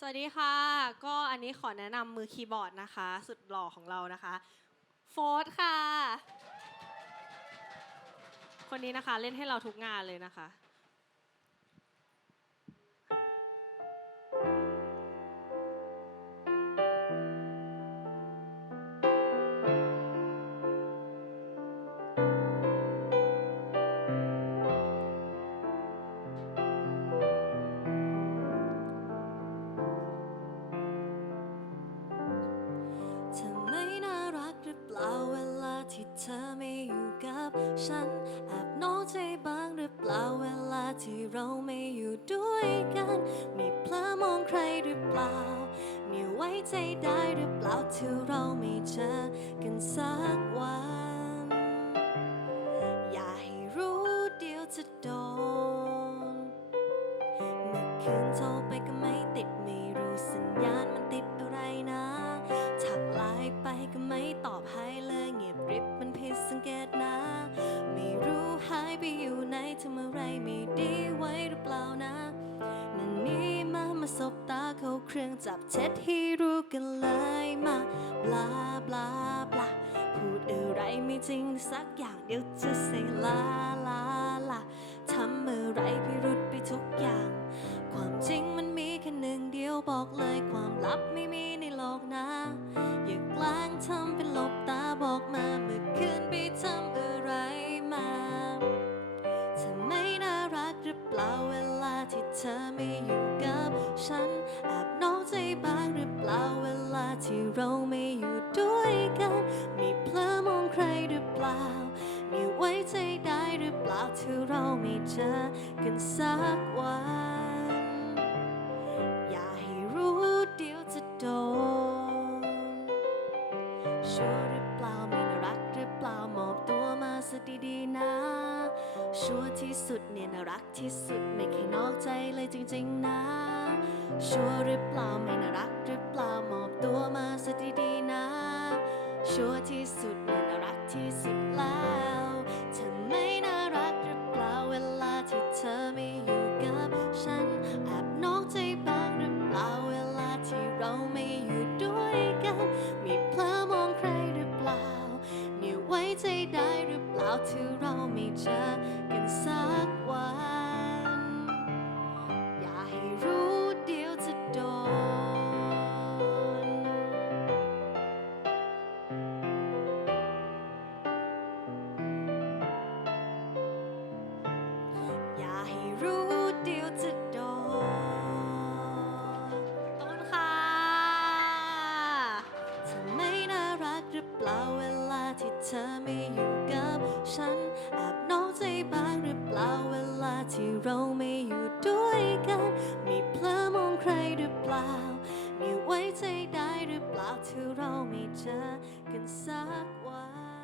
สวัสดีค่ะ ก็อันนี้ขอแนะนำมือคีย์บอร์ดนะคะ สุดหล่อของเรานะคะ โฟร์ค่ะ คนนี้นะคะเล่นให้เราทุกงานเลยนะคะ ล่าเวลาที่เธอไม่อยู่กับฉันแอบนอกใจบ้างหรือเปล่าเวลาที่เราไม่อยู่ด้วยกัน มีเพลอมองใครหรือเปล่า มีไว้ใจได้หรือเปล่าที่เราไม่เจอกันสักวัน อย่าให้รู้เดียวจะโดนเมื่อคืนโทรไปก็ไม่ติดไม่รู้สัญญาณมันติดอะไรนะทักไลน์ไปก็ไม่ตอบให้ ไปอยู่ไหนทำอะไรไม่ดีไว้หรือเปล่านะนันนี้มามาสบตาเขาเครื่องจับเช็ดให้รู้กันเลยมาบลาบลาบลาพูดอะไรไม่จริงสักอย่างเดี๋ยวจะเสียลาลาลาทำอะไรพิรุษไปทุกอย่าง ล่าเวลาที่เธอไม่อยู่กับฉันแอบนอกใจบ้างหรือเปล่าเวลาที่เราไม่อยู่ด้วยกัน มีเพลอมองใครหรือเปล่า มีไว้ใจได้หรือเปล่าที่เราไม่เจอกันสักวัน อย่าให้รู้เดี๋ยวจะโดนชัวร์หรือเปล่าไม่น่ารักหรือเปล่ามอบตัวมาซะดีๆนะ ชัวร์ที่สุดเนี่ยน่ารักที่สุดไม่เคยนอกใจเลยจริงๆนะ ชัวร์หรือเปล่าไม่น่ารักหรือเปล่ามอบตัวมาซะดีๆนะ ชัวร์ที่สุดเนี่ยน่ารักที่สุดแล้วเธอไม่น่ารักหรือเปล่าเวลาที่เธอไม่ หรือเปล่าที่เราไม่เจอกันสักวัน อย่าให้รู้เดี๋ยวจะโดน อย่าให้รู้เดี๋ยวจะโดนขอบคุณค่ะเธอไม่น่ารักหรือเปล่าเวลาที่เธอไม่อยู่ ที่เราไม่อยู่ด้วยกัน มีเพลอมองใครหรือเปล่า มีไว้ใจได้หรือเปล่าที่เราไม่เจอกันสักวัน